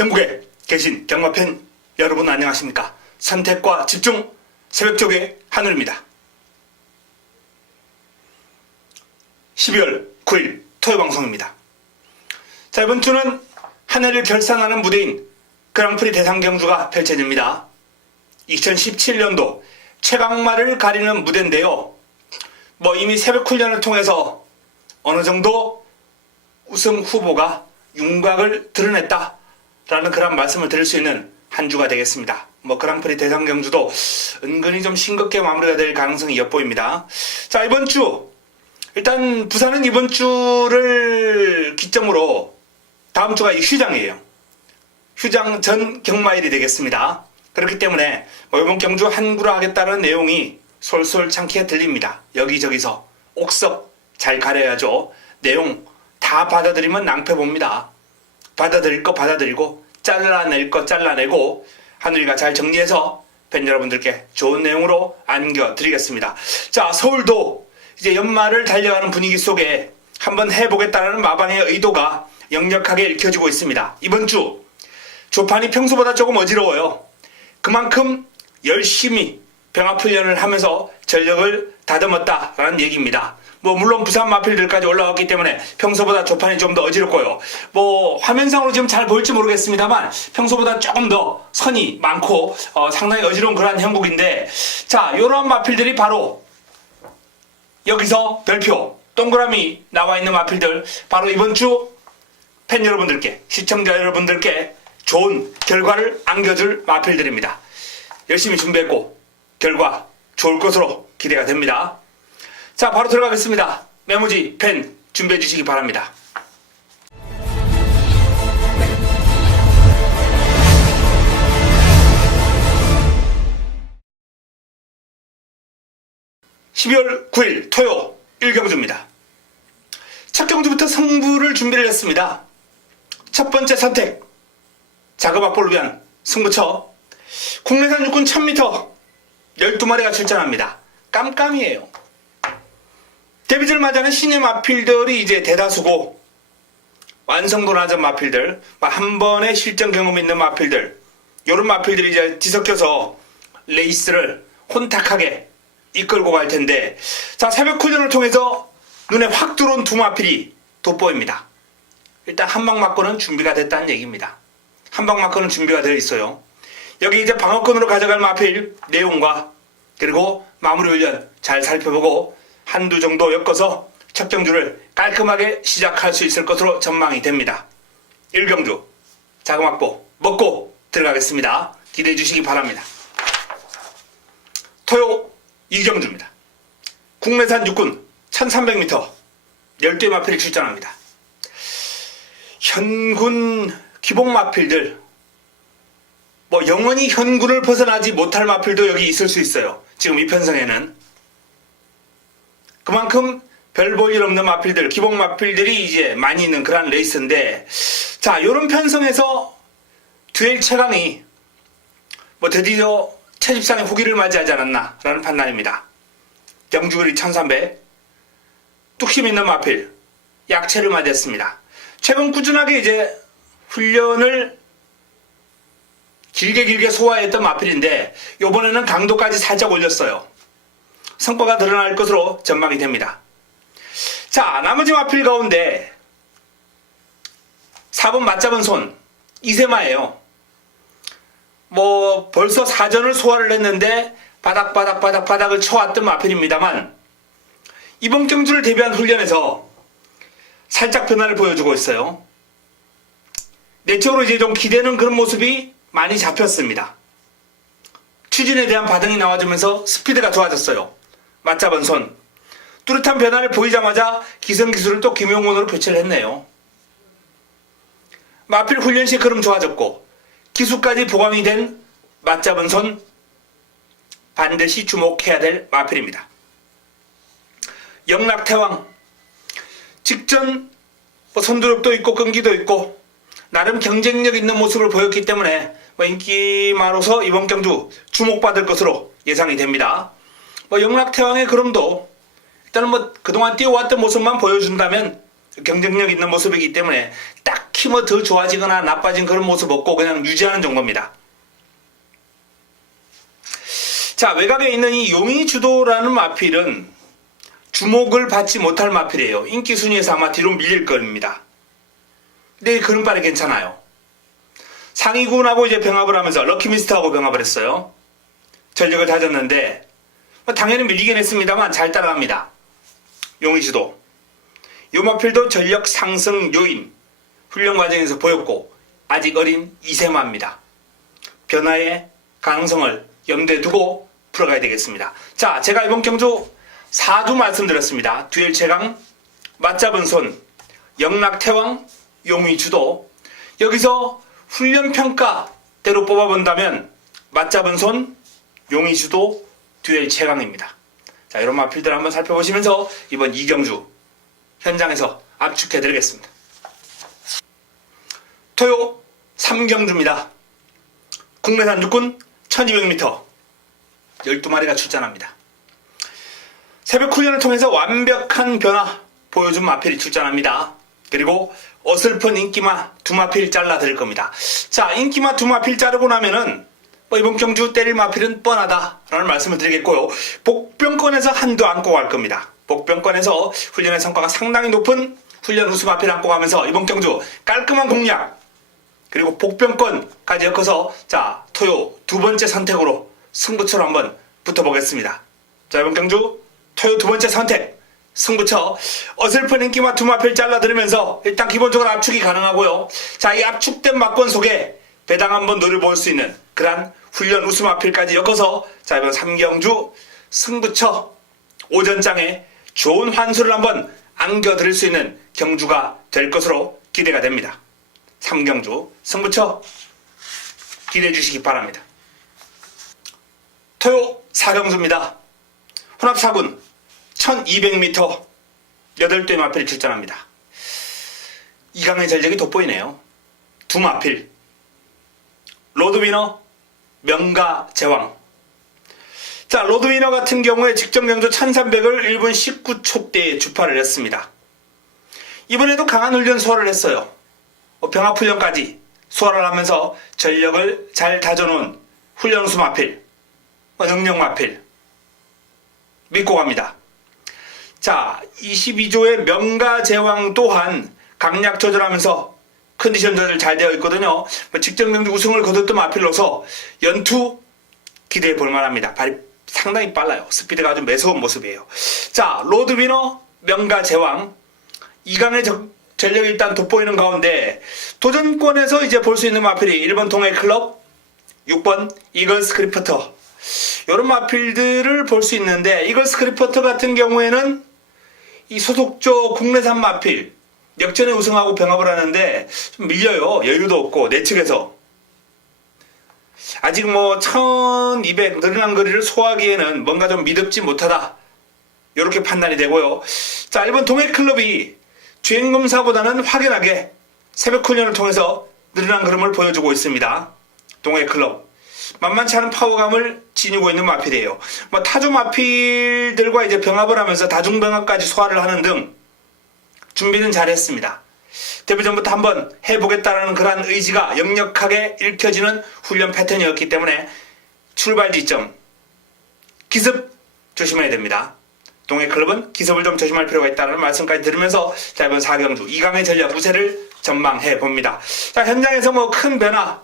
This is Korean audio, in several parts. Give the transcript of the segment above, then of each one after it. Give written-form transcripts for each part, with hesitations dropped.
전국에 계신 경마팬 여러분 안녕하십니까? 선택과 집중 새벽쪽의 한울입니다. 12월 9일 토요 방송입니다. 자, 이번 주는 한 해를 결산하는 무대인 그랑프리 대상 경주가 펼쳐집니다. 2017년도 최강마를 가리는 무대인데요. 이미 새벽 훈련을 통해서 어느 정도 우승 후보가 윤곽을 드러냈다라는 그런 말씀을 드릴 수 있는 한 주가 되겠습니다. 그랑프리 대상 경주도 은근히 좀 싱겁게 마무리가 될 가능성이 엿보입니다. 자, 이번 주 일단 부산은 이번 주를 기점으로 다음 주가 휴장이에요. 휴장 전 경마일이 되겠습니다. 그렇기 때문에 이번 경주 한구로 하겠다는 내용이 솔솔창키에 들립니다. 여기저기서 옥석 잘 가려야죠. 내용 다 받아들이면 낭패 봅니다. 받아들일 거 받아들이고 잘라낼 거 잘라내고 한우리가 잘 정리해서 팬 여러분들께 좋은 내용으로 안겨드리겠습니다. 자, 서울도 이제 연말을 달려가는 분위기 속에 한번 해보겠다는 마방의 의도가 역력하게 읽혀지고 있습니다. 이번 주 조판이 평소보다 조금 어지러워요. 그만큼 열심히 병합훈련을 하면서 전력을 다듬었다라는 얘기입니다. 물론 부산 마필들까지 올라왔기 때문에 평소보다 조판이 좀 더 어지럽고요. 화면상으로 지금 잘 보일지 모르겠습니다만 평소보다 조금 더 선이 많고 상당히 어지러운 그러한 형국인데, 자, 요런 마필들이 바로 여기서 별표 동그라미 나와 있는 마필들, 바로 이번 주 팬 여러분들께, 시청자 여러분들께 좋은 결과를 안겨줄 마필들입니다. 열심히 준비했고 결과 좋을 것으로 기대가 됩니다. 자, 바로 들어가겠습니다. 메모지, 펜 준비해 주시기 바랍니다. (12월 9일) 토요 1경주입니다. 첫 경주부터 승부를 준비를 했습니다. 첫 번째 선택, 자급 확보를 위한 승부처 국내산 육군 1000m 12마리가 출전합니다. 깜깜이에요. 데뷔를 맞이하는 신예 마필들이 이제 대다수고, 완성도 낮은 마필들, 한 번의 실전 경험이 있는 마필들, 요런 마필들이 이제 뒤섞여서 레이스를 혼탁하게 이끌고 갈 텐데, 자, 새벽 훈련을 통해서 눈에 확 들어온 두 마필이 돋보입니다. 일단 한방 맞고는 준비가 됐다는 얘기입니다. 한방 맞고는 준비가 되어 있어요. 여기 이제 방어권으로 가져갈 마필 내용과 그리고 마무리 훈련 잘 살펴보고 한두 정도 엮어서 첫 경주를 깔끔하게 시작할 수 있을 것으로 전망이 됩니다. 1경주 자금 확보 먹고 들어가겠습니다. 기대해 주시기 바랍니다. 토요 2경주입니다. 국내산 육군 1300m 12의 마필이 출전합니다. 현군 기복 마필들, 영원히 현군을 벗어나지 못할 마필도 여기 있을 수 있어요. 지금 이 편성에는 그만큼 별 볼 일 없는 마필들, 기복 마필들이 이제 많이 있는 그런 레이스인데, 자, 요런 편성에서 듀엘 최강이 드디어 채집상의 후기를 맞이하지 않았나 라는 판단입니다. 경주거리 1300 뚝심 있는 마필 약체를 맞이했습니다. 최근 꾸준하게 이제 훈련을 길게 소화했던 마필인데 이번에는 강도까지 살짝 올렸어요. 성과가 드러날 것으로 전망이 됩니다. 자, 나머지 마필 가운데 4번 맞잡은 손 이세마예요. 벌써 사전을 소화를 했는데 바닥을 쳐왔던 마필입니다만, 이번 경주를 대비한 훈련에서 살짝 변화를 보여주고 있어요. 내적으로 이제 좀 기대는 그런 모습이 많이 잡혔습니다. 추진에 대한 반응이 나와주면서 스피드가 좋아졌어요. 맞잡은 손 뚜렷한 변화를 보이자마자 기성기술을 또 김용곤으로 교체를 했네요. 마필 훈련 시 흐름 좋아졌고 기술까지 보강이 된 맞잡은 손 반드시 주목해야 될 마필입니다. 영락태왕 직전 선두력도 있고 끈기도 있고 나름 경쟁력 있는 모습을 보였기 때문에 인기마로서 이번 경주 주목받을 것으로 예상이 됩니다. 영락태왕의 그럼도 일단은 그동안 뛰어왔던 모습만 보여준다면 경쟁력 있는 모습이기 때문에 딱히 딱히 뭐 더 좋아지거나 나빠진 그런 모습 없고 그냥 유지하는 정도입니다. 자, 외곽에 있는 이 용의주도라는 마필은 주목을 받지 못할 마필이에요. 인기 순위에서 아마 뒤로 밀릴 겁니다. 근데 그런빨이 괜찮아요. 상위군하고 이제 병합을 하면서 럭키미스터하고 병합을 했어요. 전력을 다졌는데 당연히 밀리긴 했습니다만 잘 따라갑니다. 용의주도. 요 마필도 전력 상승 요인 훈련 과정에서 보였고 아직 어린 이세마입니다. 변화의 가능성을 염두에 두고 풀어가야 되겠습니다. 자, 제가 이번 경주 4두 말씀드렸습니다. 듀엘 최강, 맞잡은 손, 영락태왕, 용의주도. 여기서 훈련평가대로 뽑아본다면 맞잡은 손, 용의주도, 듀엘 최강입니다. 자, 이런 마필들 한번 살펴보시면서 이번 2경주 현장에서 압축해드리겠습니다. 토요 3경주입니다. 국내산 육군 1200m 12마리가 출전합니다. 새벽 훈련을 통해서 완벽한 변화 보여준 마필이 출전합니다. 그리고 어설픈 인기마 두 마필 잘라드릴 겁니다. 자, 인기마 두 마필 자르고 나면은 이번 경주 때릴 마필은 뻔하다라는 말씀을 드리겠고요. 복병권에서 한두 안고 갈 겁니다. 복병권에서 훈련의 성과가 상당히 높은 훈련 우수 마필 안고 가면서 이번 경주 깔끔한 공략 그리고 복병권까지 엮어서 자, 토요 두 번째 선택으로 승부처로 한번 붙어보겠습니다. 자, 이번 경주 토요 두 번째 선택 승부처 어설픈 인기마 두 마필 잘라드리면서 일단 기본적으로 압축이 가능하고요. 자, 이 압축된 막권 속에 배당 한번 노려볼 수 있는 그런 훈련 우수 마필까지 엮어서 자, 이번 3경주 승부처 오전장에 좋은 환수를 한번 안겨드릴 수 있는 경주가 될 것으로 기대가 됩니다. 3경주 승부처 기대해 주시기 바랍니다. 토요 4경주입니다. 혼합 4군 1200m 8대의 마필이 출전합니다. 이강의 전력이 돋보이네요. 두 마필 로드위너, 명가 제왕. 자, 로드위너 같은 경우에 직전 경주 1300을 1분 19초대에 주파를 했습니다. 이번에도 강한 훈련 소화를 했어요. 병합 훈련까지 소화를 하면서 전력을 잘 다져놓은 훈련 우수 마필, 능력 마필 믿고 갑니다. 자, 22조의 명가 제왕 또한 강약 조절하면서 컨디션 조절 잘 되어 있거든요. 직전 경주 우승을 거뒀던 마필로서 연투 기대해 볼 만합니다. 발이 상당히 빨라요. 스피드가 아주 매서운 모습이에요. 자, 로드위너, 명가 제왕 2강의 전력이 일단 돋보이는 가운데 도전권에서 이제 볼 수 있는 마필이 1번 동해클럽, 6번 이글스크리프터 이런 마필들을 볼 수 있는데 이글스크리프터 같은 경우에는 이 소속조 국내산 마필 역전에 우승하고 병합을 하는데 좀 밀려요. 여유도 없고 내측에서 아직 1200 늘어난 거리를 소화하기에는 뭔가 좀 미덥지 못하다 이렇게 판단이 되고요. 자, 1번 동해클럽이 주행검사보다는 확연하게 새벽 훈련을 통해서 늘어난 걸음을 보여주고 있습니다. 동해클럽 만만치 않은 파워감을 지니고 있는 마필이에요. 타조 마필들과 이제 병합을 하면서 다중병합까지 소화를 하는 등 준비는 잘했습니다. 데뷔 전부터 한번 해보겠다는 그런 의지가 역력하게 읽혀지는 훈련 패턴이었기 때문에 출발 지점 기습 조심해야 됩니다. 동해클럽은 기습을 좀 조심할 필요가 있다는 말씀까지 들으면서 자, 이번 4경주 2강의 전략 우세를 전망해 봅니다. 자, 현장에서 큰 변화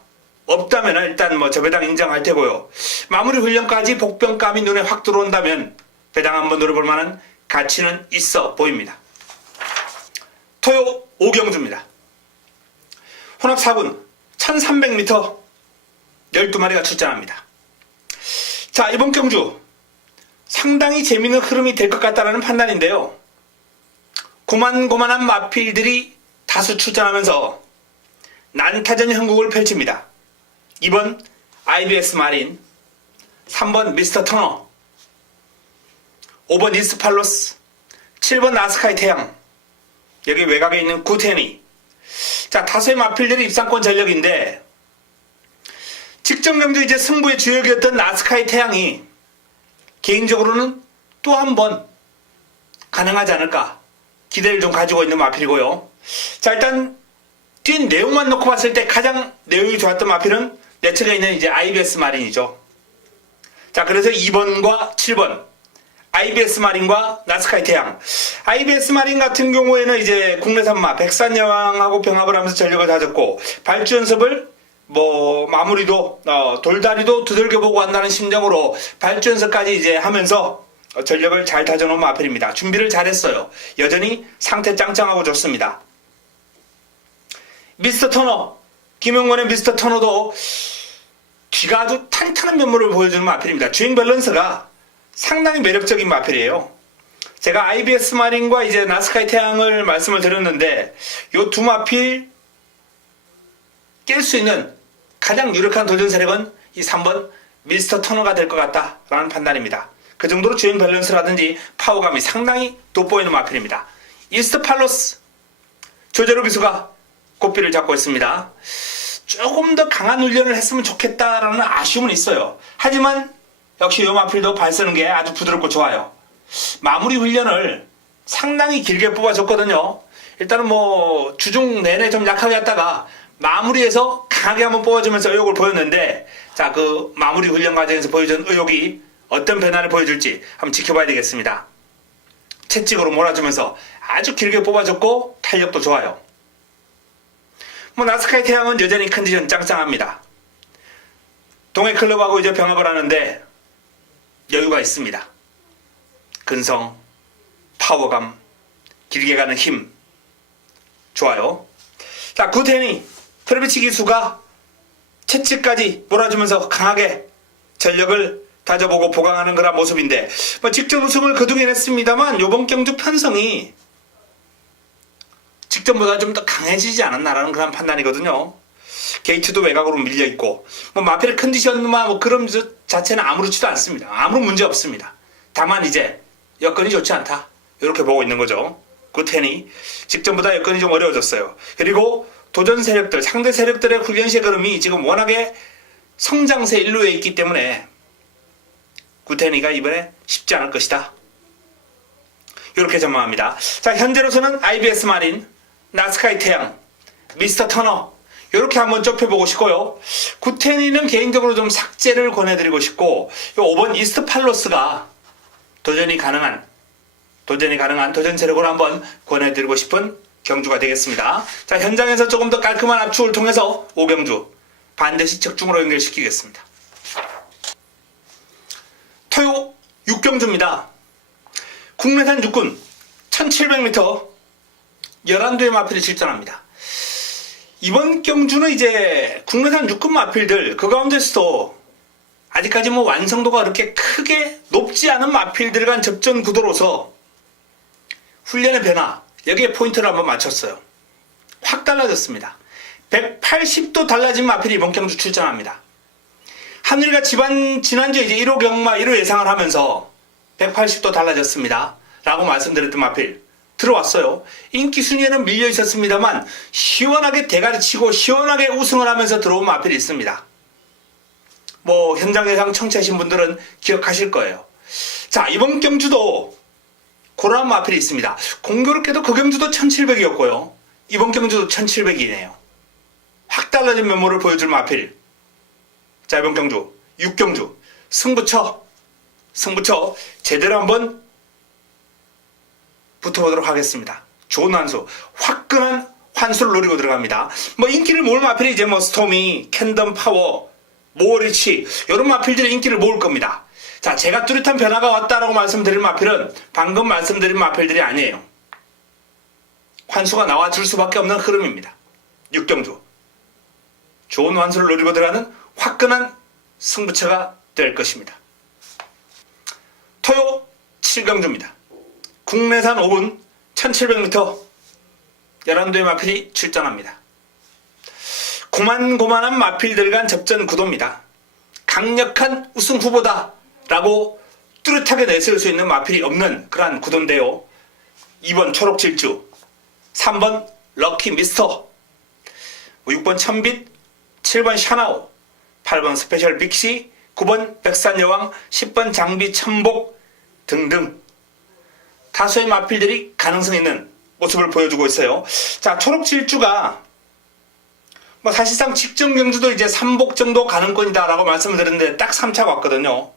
없다면 일단 저 배당 인정할 테고요. 마무리 훈련까지 복병감이 눈에 확 들어온다면 배당 한번 노려볼 만한 가치는 있어 보입니다. 토요 5경주입니다. 혼합 4군 1300m 12마리가 출전합니다. 자, 이번 경주 상당히 재미있는 흐름이 될 것 같다는 판단인데요. 고만고만한 마필들이 다수 출전하면서 난타전 형국을 펼칩니다. 2번 IBS 마린, 3번 미스터 터너, 5번 이스팔로스, 7번 나스카이 태양, 여기 외곽에 있는 구테니. 자, 다수의 마필들이 입상권 전력인데 직전 경주 이제 승부의 주역이었던 나스카이 태양이 개인적으로는 또 한 번 가능하지 않을까 기대를 좀 가지고 있는 마필이고요. 자, 일단 뛴 내용만 놓고 봤을 때 가장 내용이 좋았던 마필은 내측에 있는 이제 IBS 마린이죠. 자, 그래서 2번과 7번. IBS 마린과 나스카이 태양. IBS 마린 같은 경우에는 이제 국내산마 백산여왕하고 병합을 하면서 전력을 다졌고, 발주 연습을 마무리도, 돌다리도 두들겨보고 한다는 심정으로 발주 연습까지 이제 하면서 전력을 잘 다져놓은 마필입니다. 준비를 잘했어요. 여전히 상태 짱짱하고 좋습니다. 미스터 터너, 김용건의 미스터 터너도 뒤가 아주 탄탄한 면모를 보여주는 마필입니다. 주행 밸런스가 상당히 매력적인 마필이에요. 제가 IBS 마린과 이제 나스카이 태양을 말씀을 드렸는데, 요 두 마필 깰 수 있는 가장 유력한 도전 세력은 이 3번 미스터 터너가 될 것 같다라는 판단입니다. 그 정도로 주행 밸런스라든지 파워감이 상당히 돋보이는 마필입니다. 이스트 팔로스 조재로 기수가 꽃비를 잡고 있습니다. 조금 더 강한 훈련을 했으면 좋겠다라는 아쉬움은 있어요. 하지만 역시 이 마필도 발 쓰는 게 아주 부드럽고 좋아요. 마무리 훈련을 상당히 길게 뽑아줬거든요. 일단은 주중 내내 좀 약하게 했다가 마무리해서 강하게 한번 뽑아주면서 의욕을 보였는데, 자, 그 마무리 훈련 과정에서 보여준 의욕이 어떤 변화를 보여줄지 한번 지켜봐야 되겠습니다. 채찍으로 몰아주면서 아주 길게 뽑아줬고 탄력도 좋아요. 나스카이 태양은 여전히 컨디션 짱짱합니다. 동해 클럽하고 이제 병합을 하는데 여유가 있습니다. 근성, 파워감, 길게 가는 힘 좋아요. 자, 구테니 트레비치 기수가 채찍까지 몰아주면서 강하게 전력을 다져보고 보강하는 그런 모습인데, 직전 우승을 거두긴 했습니다만 요번 경주 편성이 직전보다 좀 더 강해지지 않았나라는 그런 판단이거든요. 게이트도 외곽으로 밀려있고, 마필의 컨디션만 그런 자체는 아무렇지도 않습니다. 아무런 문제 없습니다. 다만 이제 여건이 좋지 않다, 이렇게 보고 있는 거죠. 구텐이 직전보다 여건이 좀 어려워졌어요. 그리고 도전 세력들, 상대 세력들의 훈련시의 걸음이 지금 워낙에 성장세 일루에 있기 때문에 구텐이가 이번에 쉽지 않을 것이다, 이렇게 전망합니다. 자, 현재로서는 IBS 마린, 나스카이 태양, 미스터 터너 이렇게 한번 좁혀보고 싶고요. 구텐이는 개인적으로 좀 삭제를 권해드리고 싶고, 5번 이스트 팔로스가 도전이 가능한 도전 세력으로 한번 권해드리고 싶은 경주가 되겠습니다. 자, 현장에서 조금 더 깔끔한 압축을 통해서 5경주 반드시 적중으로 연결시키겠습니다. 토요 6경주입니다. 국내산 육군 1700m 11두의 마필이 출전합니다. 이번 경주는 이제 국내산 육군 마필들, 그 가운데서도 아직까지 완성도가 그렇게 크게 높지 않은 마필들 간 접전 구도로서 훈련의 변화, 여기에 포인트를 한번 맞췄어요. 확 달라졌습니다. 180도 달라진 마필이 이번 경주 출전합니다. 하늘이가 지난주에 이제 1호 경마 1호 예상을 하면서 180도 달라졌습니다 라고 말씀드렸던 마필 들어왔어요. 인기 순위에는 밀려 있었습니다만 시원하게 대가리 치고 시원하게 우승을 하면서 들어온 마필이 있습니다. 현장 예상 청취하신 분들은 기억하실 거예요. 자, 이번 경주도 그런 마필이 있습니다. 공교롭게도 그 경주도 1700이었고요. 이번 경주도 1700이네요. 확 달라진 면모를 보여줄 마필. 자, 이번 경주 6경주 승부처 제대로 한번 붙어보도록 하겠습니다. 좋은 환수, 화끈한 환수를 노리고 들어갑니다. 인기를 모을 마필이 이제 스토미, 캔덤 파워, 모어리치 이런 마필들의 인기를 모을 겁니다. 자, 제가 뚜렷한 변화가 왔다라고 말씀드린 마필은 방금 말씀드린 마필들이 아니에요. 환수가 나와줄 수밖에 없는 흐름입니다. 6경주 좋은 환수를 노리고 들어가는 화끈한 승부처가 될 것입니다. 토요 7경주입니다. 국내산 5분 1700m 11두의 마필이 출전합니다. 고만고만한 마필들 간 접전 구도입니다. 강력한 우승 후보다 라고 뚜렷하게 내세울 수 있는 마필이 없는 그러한 구도인데요. 2번 초록질주, 3번 럭키 미스터, 6번 천빛, 7번 샤나오, 8번 스페셜 빅시, 9번 백산여왕, 10번 장비 천복 등등 다수의 마필들이 가능성 있는 모습을 보여주고 있어요. 자, 초록질주가 뭐 사실상 직전 경주도 이제 3복 정도 가능권이다라고 말씀을 드렸는데 딱 3차가 왔거든요.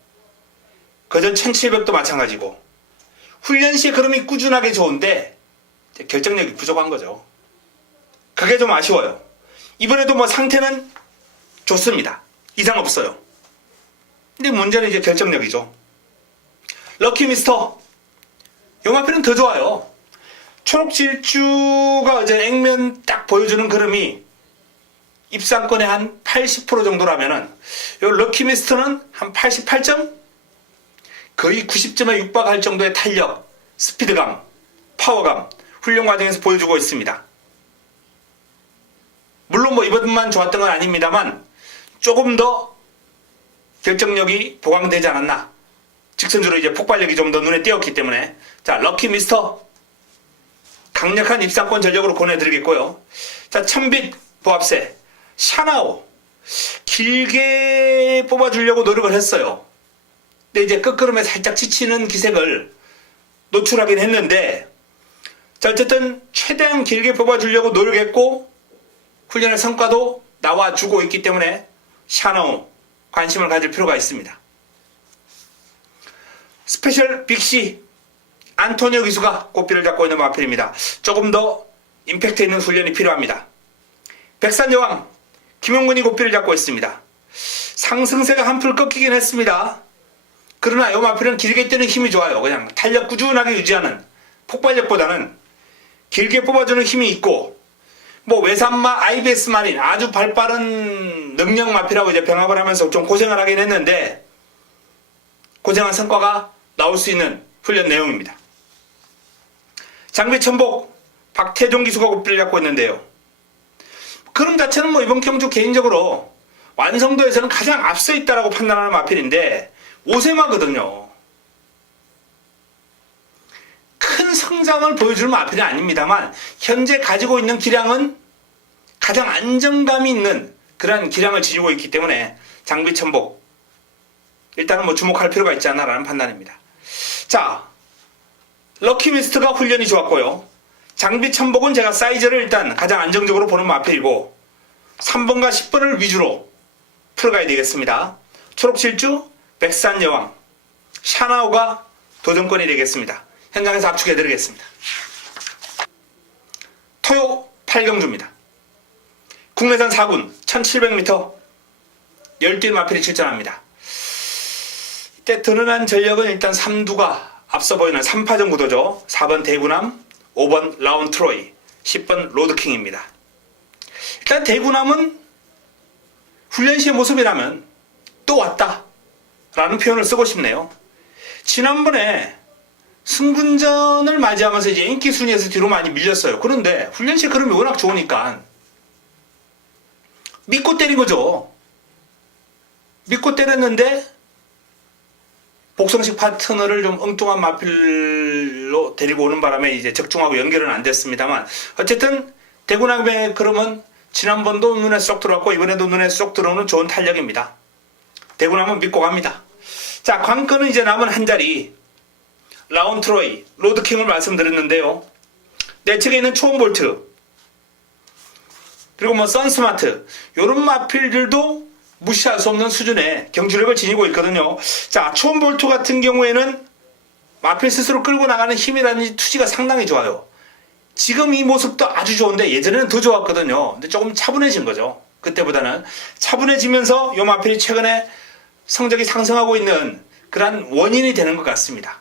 그전 1700도 마찬가지고. 훈련 시에 걸음이 꾸준하게 좋은데 결정력이 부족한 거죠. 그게 좀 아쉬워요. 이번에도 뭐 상태는 좋습니다. 이상 없어요. 근데 문제는 이제 결정력이죠. 럭키미스터. 요 마필은 더 좋아요. 초록 질주가 이제 액면 딱 보여주는 걸음이 입상권의 한 80% 정도라면은 요 럭키미스터는 한 88점? 거의 90점에 육박할 정도의 탄력, 스피드감, 파워감, 훈련 과정에서 보여주고 있습니다. 물론 뭐 이번만 좋았던 건 아닙니다만 조금 더 결정력이 보강되지 않았나. 직선주로 이제 폭발력이 좀 더 눈에 띄었기 때문에. 자, 럭키미스터. 강력한 입상권 전력으로 보내드리겠고요. 자, 천빛 보합세. 샤나오. 길게 뽑아주려고 노력을 했어요. 근데 이제 끝걸음에 살짝 지치는 기색을 노출하긴 했는데, 자, 어쨌든 최대한 길게 뽑아주려고 노력했고 훈련의 성과도 나와주고 있기 때문에 샤나오 관심을 가질 필요가 있습니다. 스페셜 빅시 안토니오 기수가 꽃비를 잡고 있는 마필입니다. 조금 더 임팩트 있는 훈련이 필요합니다. 백산여왕 김용근이 꽃비를 잡고 있습니다. 상승세가 한풀 꺾이긴 했습니다. 그러나 이 마필은 길게 뛰는 힘이 좋아요. 그냥 탄력 꾸준하게 유지하는 폭발력보다는 길게 뽑아주는 힘이 있고, 뭐 외산마 IBS 마린 아주 발빠른 능력 마필하고 이제 병합을 하면서 좀 고생을 하긴 했는데 고생한 성과가 나올 수 있는 훈련 내용입니다. 장비 천복 박태종 기수가 꽃비를 잡고 있는데요. 그럼 자체는 뭐 이번 경주 개인적으로 완성도에서는 가장 앞서 있다라고 판단하는 마필인데 5세마거든요. 큰 성장을 보여주는 마필은 아닙니다만 현재 가지고 있는 기량은 가장 안정감이 있는 그런 기량을 지니고 있기 때문에 장비 천복 일단은 뭐 주목할 필요가 있지 않나라는 판단입니다. 자, 럭키미스트가 훈련이 좋았고요. 장비 천복은 제가 사이즈를 일단 가장 안정적으로 보는 마필이고 3번과 10번을 위주로 풀어가야 되겠습니다. 초록질주 백산여왕 샤나오가 도전권이 되겠습니다. 현장에서 압축해드리겠습니다. 토요 8경주입니다. 국내산 4군 1700m 12일 마필이 출전합니다. 이때 드러난 전력은 일단 3두가 앞서 보이는 3파전 구도죠. 4번 대구남, 5번 라운트로이, 10번 로드킹입니다. 일단 대구남은 훈련 시의 모습이라면 또 왔다 라는 표현을 쓰고 싶네요. 지난번에 승군전을 맞이하면서 이제 인기 순위에서 뒤로 많이 밀렸어요. 그런데 훈련 시 그름이 워낙 좋으니까 믿고 때린 거죠. 믿고 때렸는데 복성식 파트너를 좀 엉뚱한 마필로 데리고 오는 바람에 이제 적중하고 연결은 안 됐습니다만 어쨌든 대구남의 그러면 지난번도 눈에 쏙 들어왔고 이번에도 눈에 쏙 들어오는 좋은 탄력입니다. 대구남은 믿고 갑니다. 자, 관건은 이제 남은 한 자리 라운트로이, 로드킹을 말씀드렸는데요. 내측에 있는 초음볼트 그리고 뭐 선스마트 이런 마필들도 무시할 수 없는 수준의 경주력을 지니고 있거든요. 자, 초음볼트 같은 경우에는 마필 스스로 끌고 나가는 힘이라든지 투지가 상당히 좋아요. 지금 이 모습도 아주 좋은데 예전에는 더 좋았거든요. 근데 조금 차분해진 거죠. 그때보다는 차분해지면서 이 마필이 최근에 성적이 상승하고 있는 그런 원인이 되는 것 같습니다.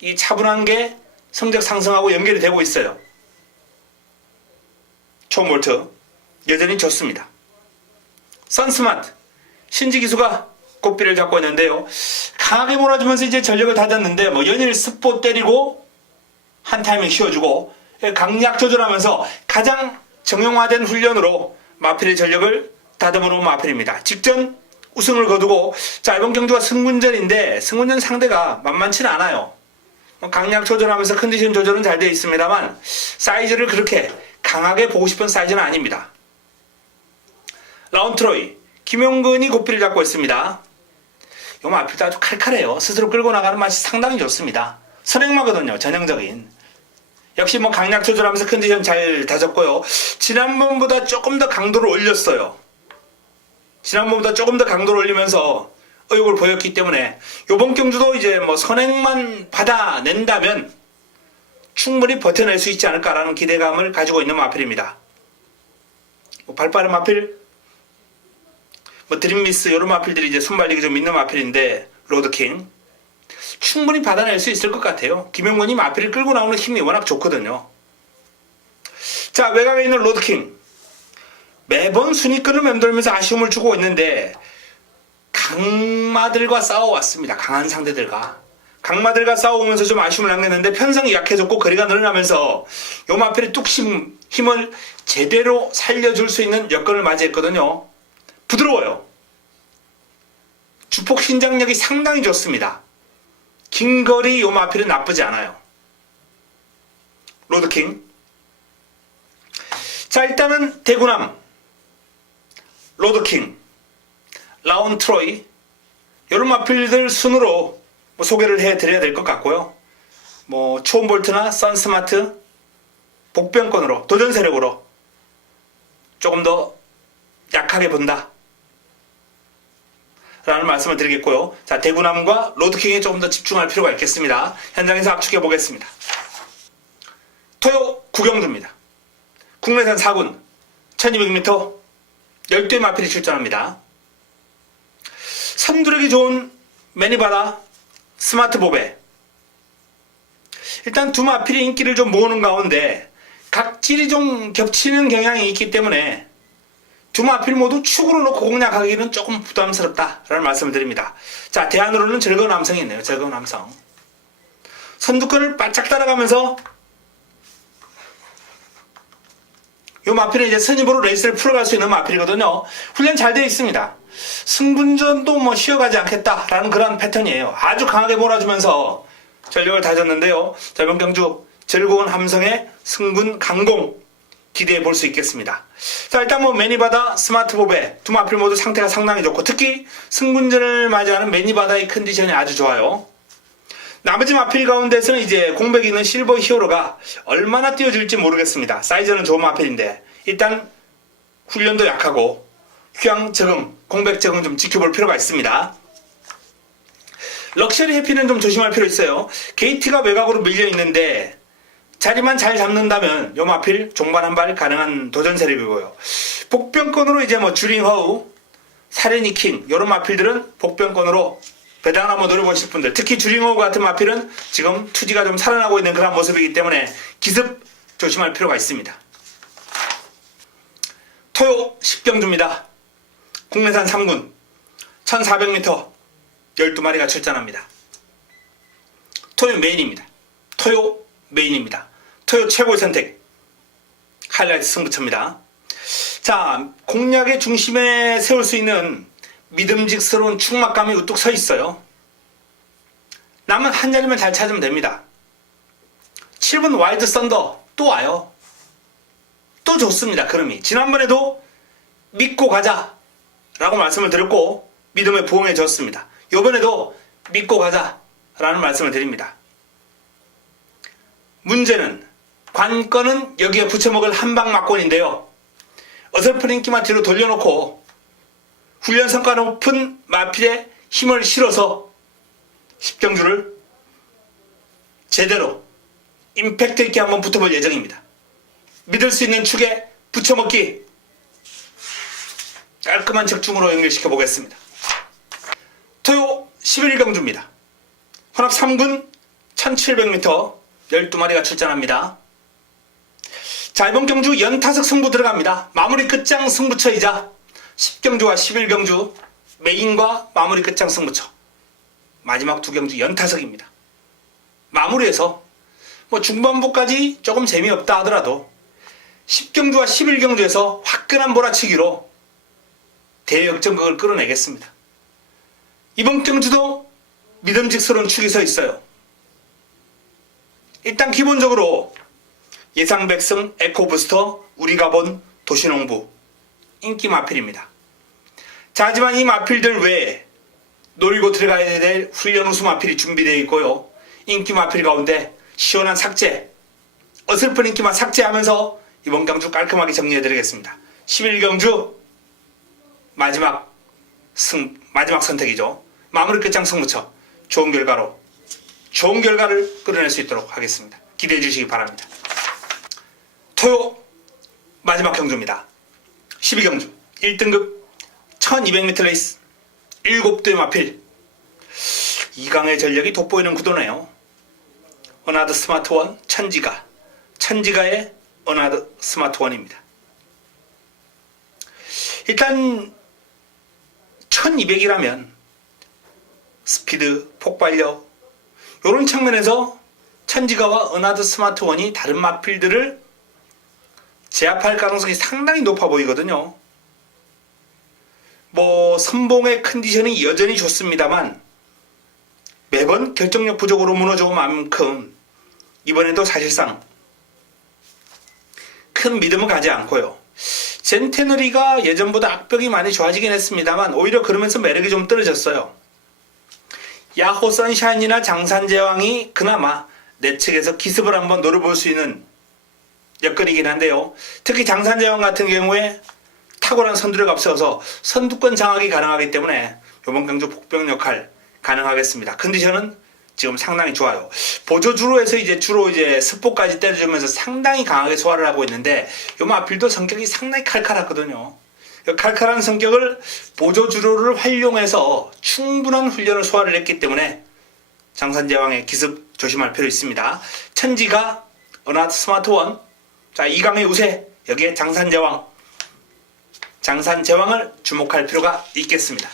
이 차분한 게 성적 상승하고 연결이 되고 있어요. 초음볼트 여전히 좋습니다. 선스마트 신지기수가 꽃비를 잡고 있는데요. 강하게 몰아주면서 이제 전력을 다졌는데 뭐 연일 스포 때리고 한 타이밍 쉬어주고 강약 조절하면서 가장 정형화된 훈련으로 마필의 전력을 다듬어 놓은 마필입니다. 직전 우승을 거두고 자, 이번 경주가 승군전인데 승군전 상대가 만만치는 않아요. 강약 조절하면서 컨디션 조절은 잘 되어 있습니다만 사이즈를 그렇게 강하게 보고 싶은 사이즈는 아닙니다. 라운트로이 김용근이 고삐를 잡고 있습니다. 이 마필도 아주 칼칼해요. 스스로 끌고 나가는 맛이 상당히 좋습니다. 선행마거든요. 전형적인. 역시 뭐 강약 조절하면서 컨디션 잘 다졌고요. 지난번보다 조금 더 강도를 올렸어요. 지난번보다 조금 더 강도를 올리면서 의욕을 보였기 때문에 이번 경주도 이제 뭐 선행만 받아낸다면 충분히 버텨낼 수 있지 않을까라는 기대감을 가지고 있는 마필입니다. 뭐 발빠른 마필, 뭐 드림미스 이런 마필들이 이제 순발력이 좀 있는 마필인데 로드킹 충분히 받아낼 수 있을 것 같아요. 김영권이 마필을 끌고 나오는 힘이 워낙 좋거든요. 자, 외곽에 있는 로드킹 매번 순위권을 맴돌면서 아쉬움을 주고 있는데 강마들과 싸워왔습니다. 강한 상대들과. 강마들과 싸우면서 좀 아쉬움을 남겼는데 편성이 약해졌고 거리가 늘어나면서 요 마필의 뚝심 힘을 제대로 살려줄 수 있는 여건을 맞이했거든요. 부드러워요. 주폭 신장력이 상당히 좋습니다. 긴 거리 요 마필은 나쁘지 않아요. 로드킹. 자, 일단은 대구남 로드킹, 라운 트로이 이런 마필들 순으로 뭐 소개를 해드려야 될 것 같고요. 뭐 초음볼트나 선스마트 복병권으로 도전 세력으로 조금 더 약하게 본다 라는 말씀을 드리겠고요. 자, 대구남과 로드킹에 조금 더 집중할 필요가 있겠습니다. 현장에서 압축해 보겠습니다. 토요 구경주입니다. 국내산 4군 1200m 10대 마필이 출전합니다. 선두력이 좋은 매니바다 스마트 보베. 일단 두 마필이 인기를 좀 모으는 가운데 각질이 좀 겹치는 경향이 있기 때문에 두 마필 모두 축으로 놓고 공략하기는 조금 부담스럽다라는 말씀을 드립니다. 자, 대안으로는 즐거운 남성이 있네요. 즐거운 남성. 선두권을 바짝 따라가면서 이 마필은 이제 선입으로 레이스를 풀어갈 수 있는 마필이거든요. 훈련 잘 되어 있습니다. 승분전도 뭐 쉬어가지 않겠다라는 그런 패턴이에요. 아주 강하게 몰아주면서 전력을 다졌는데요. 자, 이번 경주 즐거운 함성의 승분 강공 기대해 볼 수 있겠습니다. 자, 일단 뭐 매니바다, 스마트보베 두 마필 모두 상태가 상당히 좋고 특히 승분전을 맞이하는 매니바다의 컨디션이 아주 좋아요. 나머지 마필 가운데서는 이제 공백이 있는 실버 히어로가 얼마나 뛰어줄지 모르겠습니다. 사이즈는 좋은 마필인데 일단 훈련도 약하고 휴양 적응, 공백 적응 좀 지켜볼 필요가 있습니다. 럭셔리 해피는 좀 조심할 필요 있어요. 게이트가 외곽으로 밀려 있는데 자리만 잘 잡는다면 요 마필 종반 한 발 가능한 도전 세력이고요. 복병권으로 이제 뭐 주링허우, 사레니킹 이런 마필들은 복병권으로 배당 한번 노려보실 분들, 특히 주링허우 같은 마필은 지금 투지가 좀 살아나고 있는 그런 모습이기 때문에 기습 조심할 필요가 있습니다. 토요 10경주입니다. 국내산 3군 1400m 12마리가 출전합니다. 토요 메인입니다. 토요 메인입니다. 토요 최고의 선택 하이라이트 승부처입니다. 자, 공략의 중심에 세울 수 있는 믿음직스러운 충막감이 우뚝 서 있어요. 남은 한 자리만 잘 찾으면 됩니다. 7번 와이드 썬더 또 와요. 또 좋습니다. 그럼이 지난번에도 믿고 가자 라고 말씀을 드렸고 믿음에 부응해 줬습니다. 이번에도 믿고 가자 라는 말씀을 드립니다. 문제는 관건은 여기에 붙여먹을 한방막권인데요. 어설픈 인기만 뒤로 돌려놓고 훈련 성과 높은 마필에 힘을 실어서 10경주를 제대로 임팩트 있게 한번 붙어볼 예정입니다. 믿을 수 있는 축에 붙여먹기 깔끔한 적중으로 연결시켜 보겠습니다. 토요 11경주입니다. 혼합 3군 1700m 12마리가 출전합니다. 자, 이번 경주 연타석 승부 들어갑니다. 마무리 끝장 승부처이자 10경주와 11경주 메인과 마무리 끝장 승부처 마지막 두 경주 연타석입니다. 마무리해서 뭐 중반부까지 조금 재미없다 하더라도 10경주와 11경주에서 화끈한 몰아치기로 대역전극을 끌어내겠습니다. 이번 경주도 믿음직스러운 축이 서 있어요. 일단 기본적으로 예상백승 에코부스터 우리가 본 도시농부 인기 마필입니다. 자, 하지만 이 마필들 외에 노리고 들어가야 될 훈련 우수 마필이 준비되어 있고요. 인기 마필 가운데 시원한 삭제 어설픈 인기만 삭제하면서 이번 경주 깔끔하게 정리해드리겠습니다. 11경주 마지막 선택이죠. 마무리 끝장 승부처 좋은 결과를 끌어낼 수 있도록 하겠습니다. 기대해 주시기 바랍니다. 토요 마지막 경주입니다. 12경주 1등급 1200m 레이스 7대 마필 2강의 전력이 돋보이는 구도네요. 어나더 스마트원 천지가의 어나더 스마트원입니다. 일단 1200이라면 스피드, 폭발력 이런 측면에서 천지가와 어나더 스마트원이 다른 마필들을 제압할 가능성이 상당히 높아 보이거든요. 선봉의 컨디션이 여전히 좋습니다만 매번 결정력 부족으로 무너져 온 만큼 이번에도 사실상 큰 믿음은 가지 않고요. 젠테너리가 예전보다 악벽이 많이 좋아지긴 했습니다만 오히려 그러면서 매력이 좀 떨어졌어요. 야호 선샤인이나 장산제왕이 그나마 내 측에서 기습을 한번 노려볼 수 있는 여건이긴 한데요. 특히 장산제왕 같은 경우에 탁월한 선두력이 앞서서 선두권 장악이 가능하기 때문에 이번 경주 복병 역할 가능하겠습니다. 컨디션은 지금 상당히 좋아요. 보조주로에서 주로 스포까지 때려주면서 상당히 강하게 소화를 하고 있는데 이 마필도 성격이 상당히 칼칼하거든요. 칼칼한 성격을 보조주로를 활용해서 충분한 훈련을 소화를 했기 때문에 장산제왕의 기습 조심할 필요 있습니다. 천지가 어나더 스마트원 2강의 우세 여기에 장산제왕을 주목할 필요가 있겠습니다.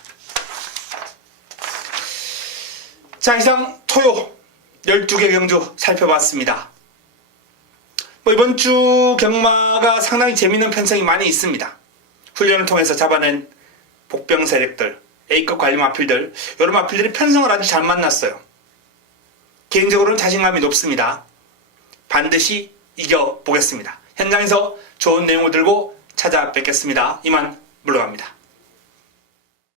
자, 이상 토요 12개 경주 살펴봤습니다. 이번 주 경마가 상당히 재밌는 편성이 많이 있습니다. 훈련을 통해서 잡아낸 복병 세력들, A급 관리 마필들, 이런 마필들이 편성을 아주 잘 만났어요. 개인적으로는 자신감이 높습니다. 반드시 이겨보겠습니다. 현장에서 좋은 내용을 들고 찾아뵙겠습니다. 이만 물러갑니다.